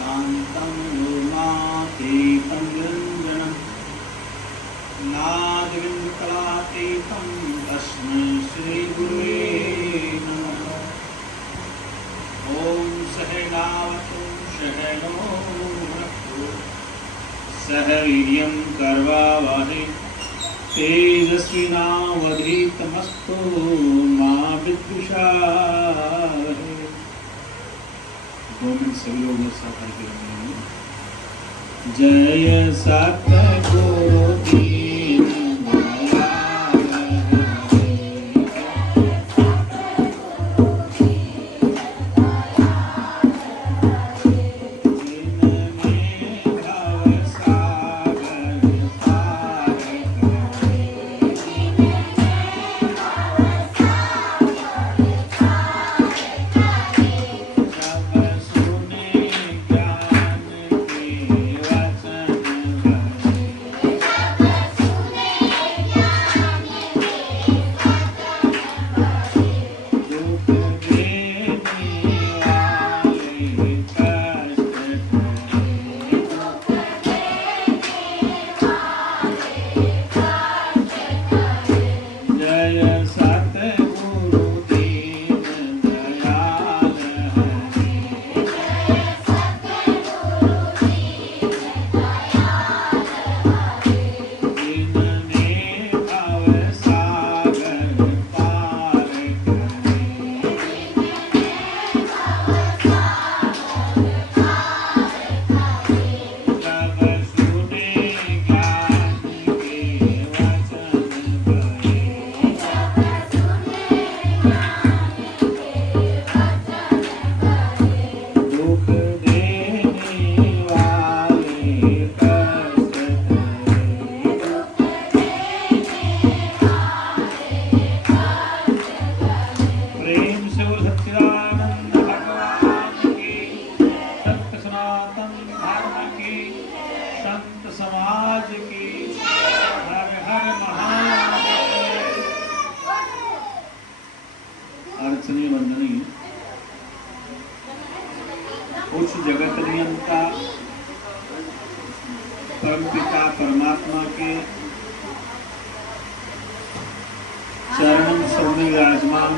शान्तं लोमातीतं निरञ्जनं नादविन्दुकलातीतं तस्मै श्रीगुरुवे नमः। ॐ सहनावतु सहनो भुनक्तु सह वीर्यं करवावहै तेजस्विनावधीतमस्तु मा विद्विषावहै। 2 मिनट सभी लोग साकार के रहे। जय सतगुरु दीन उस जगत नियंता परम पिता परमात्मा के चरणों में विराजमान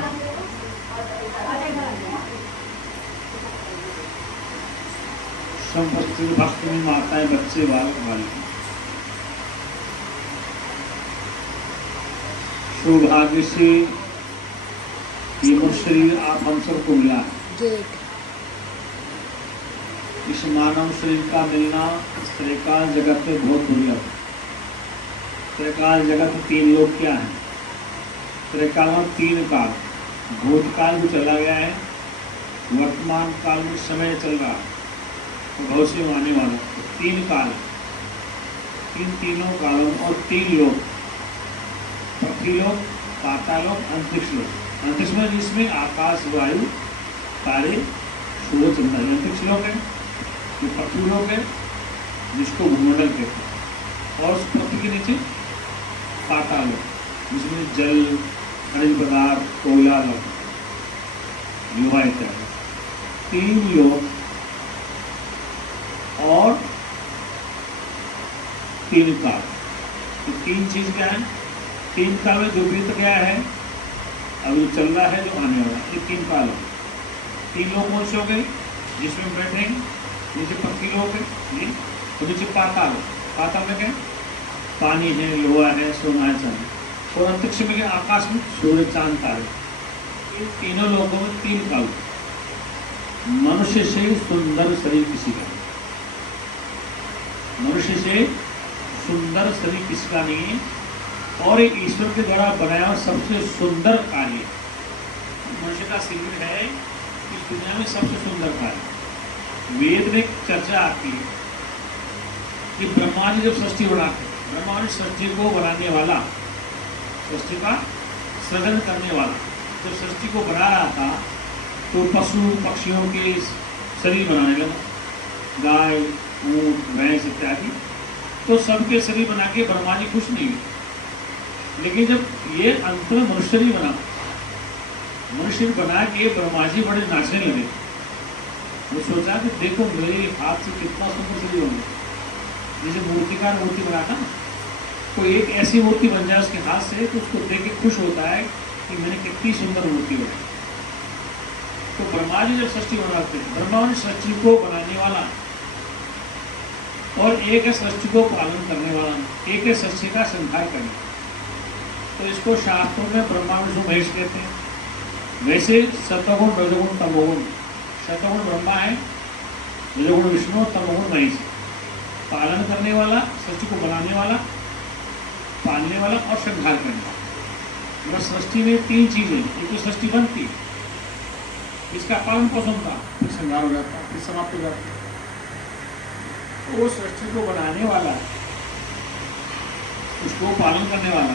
संपत्ति भक्त में माताएं बच्चे बालक बालिका सौभाग्य से ये शरीर आप हम सबको मिला है। इस मानव शरीर का मिलना त्रैकाल जगत में बहुत दुर्लभ है। त्रैकाल जगत में 3 लोग क्या हैं? त्रैकाल में 3 काल, भूतकाल भी चला गया है, वर्तमान काल में समय चल रहा है, भविष्य में आने वाला। तो 3 काल, तीनों कालों और 3 लोग, पृथ्वी लोक, पाताल लोक, अंतरिक्ष लोक। अंतरिक्ष में जिसमें आकाश, वायु, तारे, सूर्य, चंद्र अंतरिक्ष लोक है। ये पृथ्वी लोक है जिसको भूमंडल कहते हैं, और उस पृथ्वी के नीचे पाताल लोक जिसमें जल, खनिज पदार्थ, कोयला लोक, लोहा इत्यादि। 3 लोक और 3 काल। तो 3 चीज क्या है? 3 काल में जो बीत गया है, अभी चल रहा है, जो आने वाला है, ये 3 काल हो। 3 लोग कौन से हो गए? जिसमें बैठे नीचे पृथ्वी लोग है जी, तो नीचे पाताल। पाताल में क्या? पानी है, लोहा है, सोना है, चांदी। और अंतरिक्ष में क्या? आकाश में सूर्य, चांद, तारे। इन तीनों लोगों में 3 काल। मनुष्य से सुंदर शरीर किसी का नहीं, मनुष्य से सुंदर शरीर किसका नहीं है, और एक ईश्वर के द्वारा बनाया हुआ सबसे सुंदर कार्य मनुष्य का शरीर है। इस दुनिया में सबसे सुंदर कार्य वेद में चर्चा आती है कि ब्रह्मा जी जब सृष्टि बनाते, ब्रह्मा ने सृष्टि को बनाने वाला, सृष्टि का सृजन करने वाला, जब सृष्टि को बना रहा था तो पशु पक्षियों के शरीर बनाने लगा, गाय, ऊंट, भैंस इत्यादि। तो सबके शरीर बना के ब्रह्मा जी खुश नहीं हुए, लेकिन जब ये अंत में मनुष्य बना के ब्रह्मा जी बड़े नाचने लगे। वो सोचा कि देखो मेरे हाथ से कितना सुंदर शरीर होगा, जैसे मूर्तिकार मूर्ति बनाता ना, तो एक ऐसी मूर्ति बन जाए उसके हाथ से तो उसको देख के खुश होता है कि मैंने कितनी सुंदर मूर्ति बनाई। तो ब्रह्मा जी जब सृष्टि बनाते हैं, ब्रह्मा ने सृष्टि को बनाने वाला और एक है सृष्टि को पालन करने वाला, एक है सृष्टि का संहार करने। तो इसको शास्त्रों में ब्रह्मा विष्णु महेश कहते हैं। वैसे सतगुण रजोगुण तमोगुण, सतगुण ब्रह्मा है, रजोगुण विष्णु, तमोगुण महेश। पालन करने वाला, सृष्टि को बनाने वाला, पालने वाला और संहार करने वाला। मतलब सृष्टि में तीन चीजें, एक तो सृष्टि बनती, इसका पालन पोषण था, फिर संहार हो जाता, फिर समाप्त हो जाता। वो सृष्टि को बनाने वाला, उसको पालन करने वाला,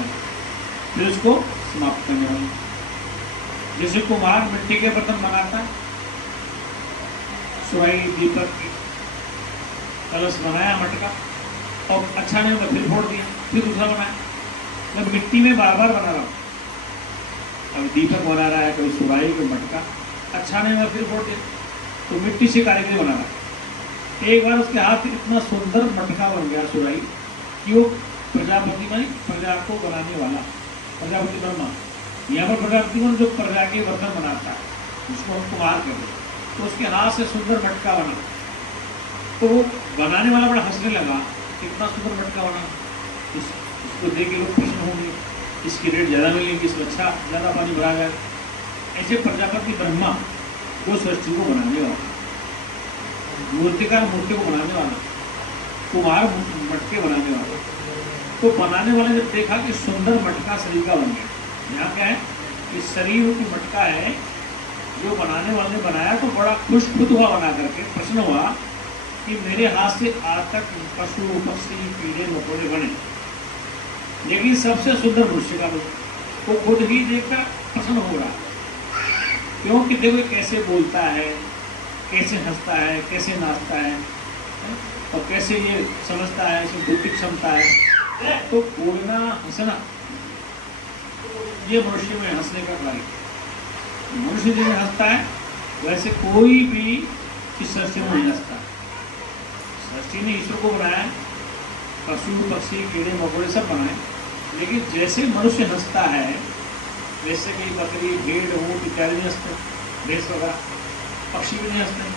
फिर उसको समाप्त करने वाला। जैसे कुम्हार मिट्टी के बर्तन बनाता, सुराही, दीपक, कलश बनाया, मटका, और अच्छा नहीं होगा फिर फोड़ दिया, फिर दूसरा बनाया। मतलब मिट्टी में बार बार बना रहा हूँ, अब दीपक बना रहा है, कोई सुराही, कोई मटका, अच्छा नहीं होगा फिर फोड़ दिया। तो मिट्टी से कारीगरी बना रहा है। एक बार उसके हाथ में इतना सुंदर मटका बन गया, सुराही, कि वो प्रजापति में प्रजा को बनाने वाला, प्रजापति ब्रह्मा, यहाँ पर प्रजापति में जो प्रजा के बर्तन बनाता है उसको हम कुम्हार कहते हैं। तो उसके हाथ से सुंदर मटका बना, तो वो बनाने वाला बड़ा हंसने लगा, कितना सुंदर मटका बना, इसको देख के लोग प्रश्न होंगे, इसकी रेट ज़्यादा मिलेगी, इसमें अच्छा ज़्यादा पानी भरा जाए। ऐसे प्रजापति ब्रह्मा वो सृष्टि को बनाने वाला, मूर्तिकार मूर्ति को बनाने वाला, कुम्हार मटके बनाने वाला। तो बनाने वाले जब देखा कि सुंदर मटका शरीर का बन गया, यहाँ क्या है कि शरीर की मटका है, जो बनाने वाले ने बनाया तो बड़ा खुश खुद हुआ, बना करके प्रश्न हुआ कि मेरे हाथ से आज तक पशु पक्षी कीड़े मकोड़े बने, लेकिन सबसे सुंदर मनुष्य का वो खुद ही देखकर प्रसन्न हो रहा। क्योंकि देखो कैसे बोलता है, कैसे हंसता है, कैसे नाचता है, और कैसे ये समझता है, इसमें बुद्धि क्षमता है। तो बोलना, हंसना, ये मनुष्य में हंसने का कार्य। मनुष्य जैसे हंसता है वैसे कोई भी इस सृष्टि में नहीं हंसता। सृष्टि ने ईश्वर को बनाया, पशु पक्षी कीड़े मकोड़े सब बनाए, लेकिन जैसे मनुष्य हंसता है वैसे कई बकरी भेड़ ऊँट इत्यादि नहीं हंसते, भैंस वगैरह, पक्षी भी नहीं हंसते।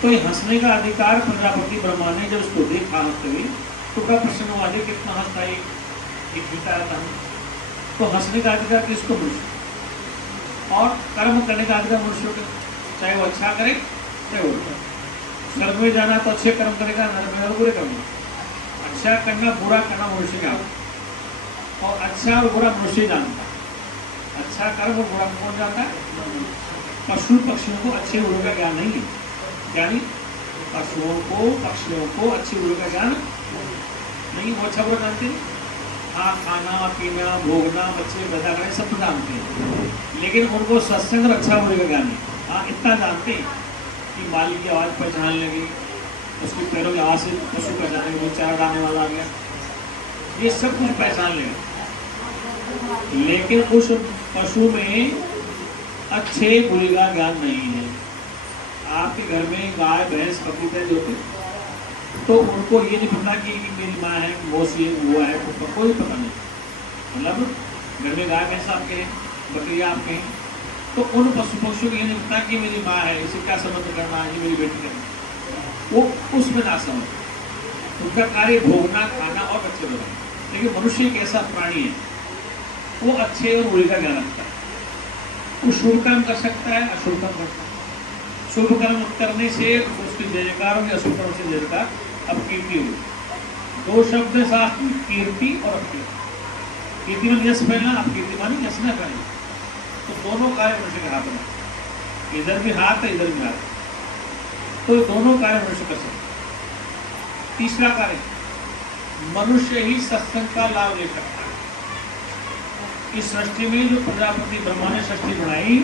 तो ये हंसने का अधिकार प्रजापति ब्रह्मा ने जब उसको देखा हंसते हुए तो क्या प्रश्न हुआ, कितना हंसता है, एक जीता था। तो हंसने का अधिकार किसको? मनुष्य। और कर्म करने का अधिकार मनुष्य को, चाहे वो अच्छा करे चाहे वो करे। स्वर्ग में जाना तो अच्छे कर्म करेगा, नरक में बुरे कर्म। अच्छा करना बुरा करना मनुष्य का, और अच्छा और बुरा मनुष्य जानता है। अच्छा कर्म और बुरा कौन जानता है? पशु पक्षियों को अच्छे बुरे का ज्ञान नहीं है, यानी पशुओं को पक्षियों को अच्छे बुरे का ज्ञान नहीं, वो अच्छा बुरा जानते हैं। हाँ, खाना पीना भोगना बच्चे पैदा करना सब जानते हैं, लेकिन उनको सत्संग और अच्छा बुरे का ज्ञान नहीं। हाँ, इतना जानते हैं कि मालिक की आवाज़ पहचान लगी, उसकी पैरों की आवाज़ से पशु पहचान लगे, चारा डालने वाला आ गया, ये सब कुछ पहचान लेगा। लेकिन उस पशु में अच्छे बुरे का ज्ञान नहीं है। आपके घर में गाय भैंस बकरी पैदा होते तो उनको ये नहीं पता कि मेरी माँ है, मौसी है, वो है, तो कोई पता नहीं। मतलब घर में गाय भैंस आपके हैं, बकरियाँ आपके हैं, तो उन पशु पक्षियों को ये नहीं पता कि मेरी माँ है, इसे क्या संबंध करना है, मेरी बेटी है, वो उसमें ना समझ। उनका कार्य भोगना, खाना और बच्चे बनाना। लेकिन मनुष्य एक ऐसा प्राणी है, वो अच्छे और बुरे का ज्ञान रखता है। वो शुभ कर्म कर सकता है, अशुभ कर्म करता है। शुभ कर्म करने से उसकी जयकार होगी, अशुभ कर्म से जयकार अपकीर्ति होगी। दो शब्द शास्त्र, कीर्ति और अपकीर्ति। कीर्ति में यश फैलना, अपकीर्ति मानी यश न फैलना। तो दोनों कार्य मनुष्य के हाथ में, इधर भी हाथ है इधर भी हाथ, तो दोनों कार्य मनुष्य कर सकते। तीसरा कार्य, मनुष्य ही सत्संग का लाभ ले सकता है। इस सृष्टि में जो प्रजापति ब्रह्मा ने सृष्टि बनाई,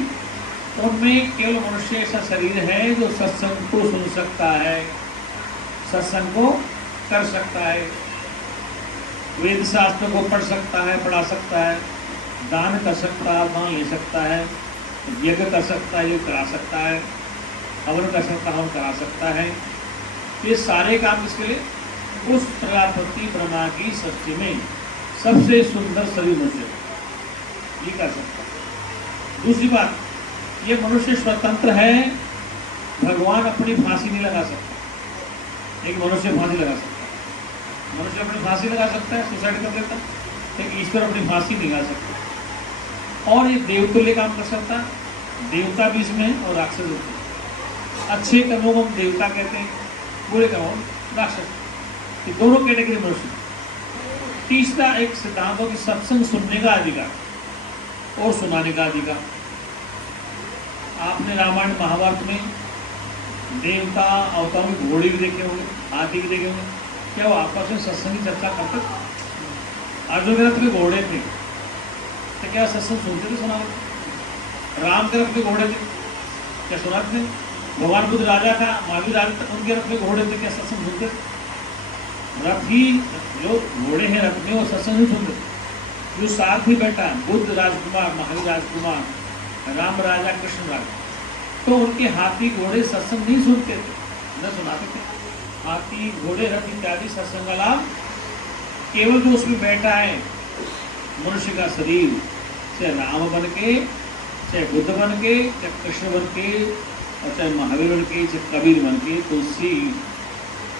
उनमें केवल मनुष्य ऐसा शरीर है जो सत्संग को सुन सकता है, सत्संग को कर सकता है, वेद शास्त्र को पढ़ सकता है, पढ़ा सकता है, दान कर सकता है, दान ले सकता है, यज्ञ कर सकता है, ये करा सकता है, हवन का हवन करा सकता है। ये सारे काम किसके लिए? उस प्रजापति ब्रह्मा की सृष्टि में सबसे सुंदर शरीर मनुष्य ये कर सकता है। दूसरी बात, ये मनुष्य स्वतंत्र है, भगवान अपनी फांसी नहीं लगा सकता। एक मनुष्य फांसी लगा सकता है, मनुष्य अपनी फांसी लगा सकता है, सुसाइड कर लेता, लेकिन ईश्वर अपनी फांसी नहीं लगा सकता। और ये देवतुल्य काम कर सकता है, देवता भी इसमें और राक्षस भी इसमें। अच्छे कर्मों को हम देवता कहते हैं, बुरे कर्मों को राक्षस। ये दोनों कैटेगरी मनुष्य। तीसरा एक सिद्धांत हो कि सत्संग सुनने का अधिकार और सुनाने का अधिकार। आपने रामायण महाभारत में देवता अवतारों में घोड़े भी देखे होंगे, हाथी भी देखे होंगे। क्या वो आपस में सत्संग की चर्चा करते? अर्जुन के रथ में घोड़े थे तो क्या सत्संग सुनते थे, सुनाते? राम के रथ में घोड़े थे, क्या सुनाते थे? भगवान बुद्ध राजा था, महावीर राजा था, उनके रथ में घोड़े थे, क्या सत्संग सुनते थे? रथ ही जो घोड़े हैं रथ में, वो सत्संग नहीं सुनते। जो साथ ही बैठा बुद्ध राजकुमार, महावीर राजकुमार, राम राजा, कृष्ण राजा, तो उनके हाथी घोड़े सत्संग नहीं सुनते थे, न सुनाते थे। हाथी घोड़े रथ इत्यादि सत्संग का लाभ केवल जो उसमें बैठा है मनुष्य का शरीर, चाहे राम बन के, चाहे बुद्ध बन के, चाहे कृष्ण बन के, और चाहे महावीर बन के, चाहे कबीर बन के, तुलसी,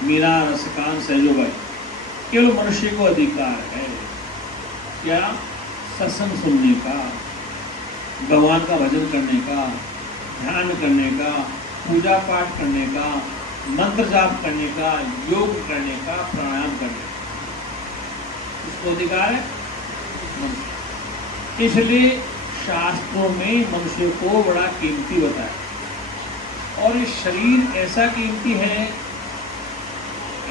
मीरा, रसकान, सहजोबाई, केवल मनुष्य को अधिकार है क्या? सत्संग सुनने का, भगवान का भजन करने का, ध्यान करने का, पूजा पाठ करने का, मंत्र जाप करने का, योग करने का, प्राणायाम करने का, इसको अधिकार है मनुष्य। इसलिए शास्त्रों में मनुष्य को बड़ा कीमती बताया। और ये शरीर ऐसा कीमती है,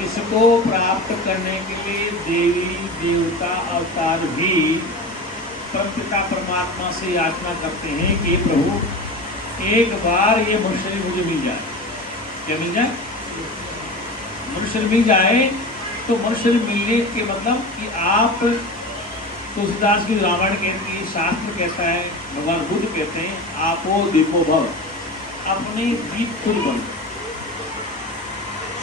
इसको प्राप्त करने के लिए देवी देवता अवतार भी प्रत्यता परमात्मा से याचना करते हैं कि प्रभु एक बार ये मनुष्य मुझे मिल जाए। क्या मिल जाए? मनुष्य मिल जाए। तो मनुष्य मिलने के मतलब कि आप, तुलसीदास की रामायण कहती है, शास्त्र कहता है, भगवान बुद्ध कहते हैं, आपो दीपो भव, अपने दीप खुद बन।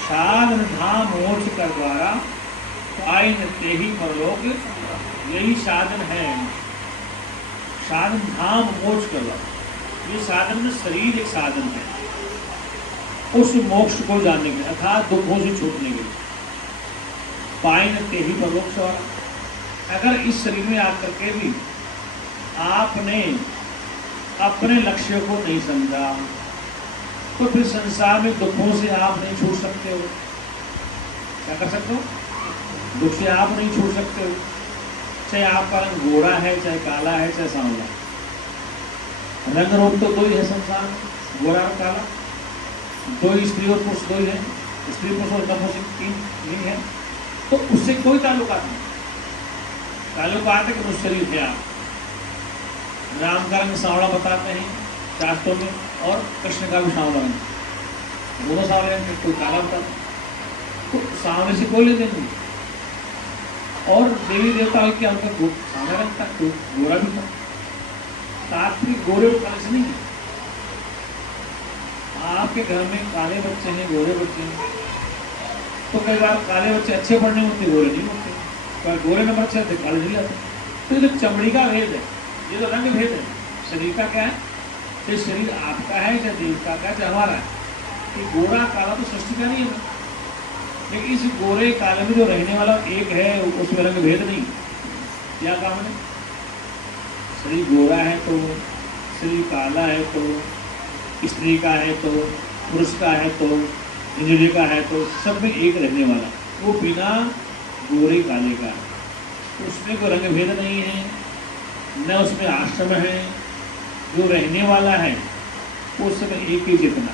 साधन धाम मोक्ष कर द्वारा आयन ते ही परलोक, यही साधन है। साधन धाम मोक्ष कर द्वारा, ये साधन में शरीर एक साधन है उस मोक्ष को जानने के लिए, अर्थात दुखों से छूटने के लिए। पायन ते ही परलोक सवारा। अगर इस शरीर में आकर के भी आपने अपने लक्ष्य को नहीं समझा, तो फिर संसार में दुखों से आप नहीं छूट सकते हो। क्या कर सकते हो? दुख से आप नहीं छूट सकते हो। चाहे आपका रंग गोरा है, चाहे काला है, चाहे सांवला। रंग रूप तो दो ही है संसार में, गोरा और काला। दो ही स्त्री और पुरुष, दो ही है। स्त्री पुरुष और नपुंसक तीन नहीं है, तो उससे कोई ताल्लुकात नहीं। ताल्लुकात है कि उस शरीर है आप। राम का रंग सांवला बताते हैं शास्त्रों में, और कृष्ण का भी सांवला रंग, दोनों सांवले रंग, कोई काला बताता, तो सांवले से कोई लेते नहीं। और देवी देवता के उनका सांवला रंग था, तो गोरा भी था। तात्विक गोरे और काले से नहीं है। आपके घर में काले बच्चे हैं, गोरे बच्चे हैं, तो कई बार काले बच्चे अच्छे पढ़ने होते, गोरे नहीं होते। पर गोरे नंबर अच्छे थे, काले नहीं आते। तो ये तो चमड़ी का भेद है, ये तो रंग भेद है। शरीर का क्या है? ये शरीर आपका है, चाहे देवता का, चाहे हमारा है। ये गोरा काला तो सृष्टि का नहीं है, लेकिन इस गोरे काले में जो रहने वाला एक है, उसमें रंग भेद नहीं। क्या काम है? शरीर गोरा है तो, शरीर काला है तो, स्त्री का है तो, पुरुष का है तो, इंद्रिय का है तो, सब में एक रहने वाला, वो बिना गोरे काले का है। उसमें कोई रंग भेद नहीं है, न उसमें आश्रम है। जो रहने वाला है वो सब एक ही जितना।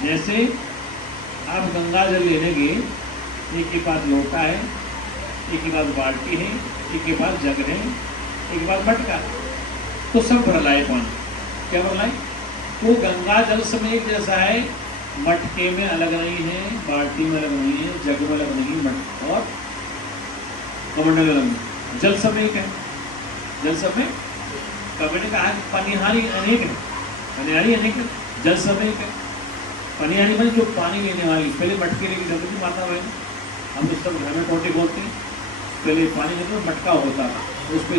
जैसे आप गंगा जल लेने गए, एक के पास लोटा है, एक के पास बाल्टी है, एक के पास जग है, एक के पास मटका, तो सब भर लाए पानी। क्या भर लाए? वो गंगा जल समय एक जैसा है, मटके में अलग नहीं है, बाल्टी में अलग नहीं है, जग में अलग नहीं, मटका और कमंडल अलग नहीं। जल सब एक है। जल सब में कबीर ने कहा कि पनिहारी अनेक है, पनिहारी अनेक है, जल सब एक है। पनियानी बनी जो पानी लेने वाली, पहले मटके लेके जाते थे माता बहन, हम इस सब घर में टोटी बोलते हैं, पहले पानी लेते मटका होता था, उस पे